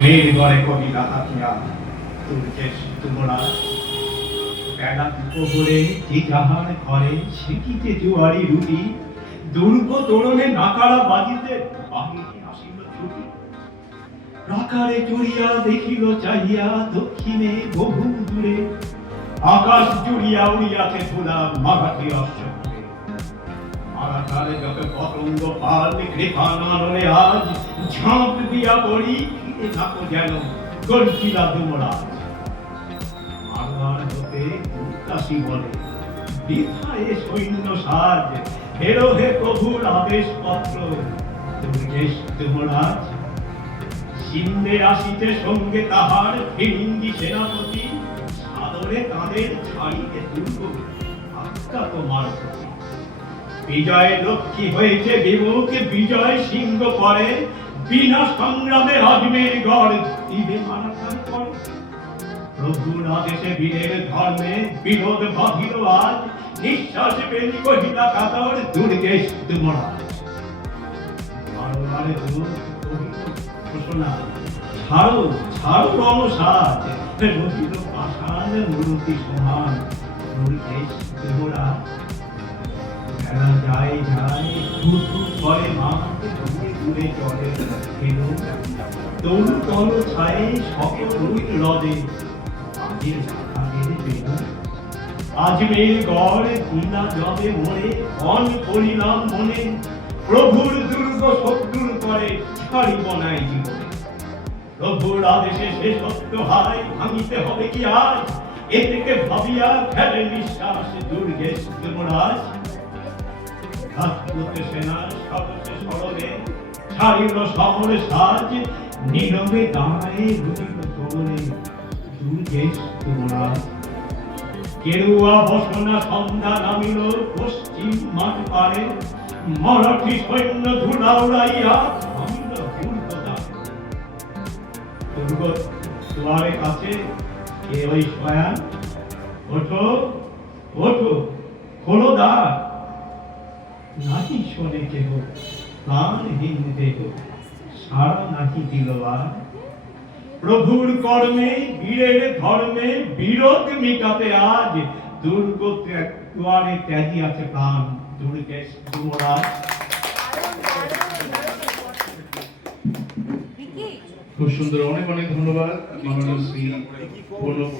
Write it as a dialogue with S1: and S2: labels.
S1: মেয়ের ঘরে কবিতা হাতিয়া তুলকেশ তুমরা বেলা পুকুরে যে যাহার ঘরে শিখিতে জুয়ারি রুটি দুর্গ তোরণে নাকারা বাজিতে বাহিনী আসিল ছুটি প্রাকারে চড়িয়া দেখিল চাহিয়া দক্ষিণে বহু দূরে আকাশ জুড়িয়া উড়িয়াছে ধুলা, মাঘাটি অশ্বরে মারাকারে যত পতঙ্গ পাল কৃপানলে আজ ঝাঁপ দিয়া পড়ি থাকো যেন হতে বলে বৃথায় সৈন্য সাজ ফেরো হে প্রভুর আদেশ পত্র। দুর্গেশ আসিতে সঙ্গে তাহার ফিরিঙ্গি সেনাপতি, সাদরে ছাড়িতে দুর্গ বিজয় লক্ষ্মী হয়েছে বিমুখ, বিজয় সিংহ পরে বিনা সংগ্রামে আজমের গড় দিবে মারাকার পরে। প্রভুর আদেশে বীরের ধর্মে বিরোধ বাঁধিল আজ নিঃশ্বাস পেলি কহিলা কাতর দুর্গেশ তুমরাজ বারবারে ঘোষণা ছাড়ো ছাড়ো রণসাজ রহিল পাষাণ মূর্তি সমান দুর্গেশ তুমরাজ খেলা যায় যায় থুথু করে মাঠ দূরে চলে ফেলো তরু তল ছায়ে সকল হ্রদে আজের জাহাজের বেলু আজমের গড় দিনা জবে মরে অন করিলাম মনে। প্রভুর দুর্গ শত্রুর করে ছাড়িব নাই জীবনে। প্রভুর আদেশে সে সত্য হায় ভাঙিতে হবে কি আজ এ থেকে ভাবিয়া ফেলে নিঃশ্বাস দুর্গেশ যুবরাজ রাজপুত সেনা সবসে স্মরণে ছাড়িল শহরে সাজ নীরবে দাঁড়ায় রুদিল তরুণে দুর্গেশ যুবরাজ কেরুয়া বসনা সন্ধ্যা নামিল, পশ্চিম মাঠ পারে, মরাঠি সৈন্য ধুলা উড়াইয়া দুর্গ। দুয়ারে কাছে কে ওই শয়ান ওঠো ওঠো, খোলো দ্বার নাহি শোনে কেহ? প্রাণহীন দেহ সারা নাহি দিল প্রভুর কর্মে বীরের ধর্মে বিরোধ মিটাতে আজ দুর্গ দুয়ারে ত্যাগী আছে প্রাণ। দুর্গেশ যুবরাজ
S2: খুব সুন্দর অনেক অনেক ধন্যবাদ। মাননীয় শ্রী প্রণব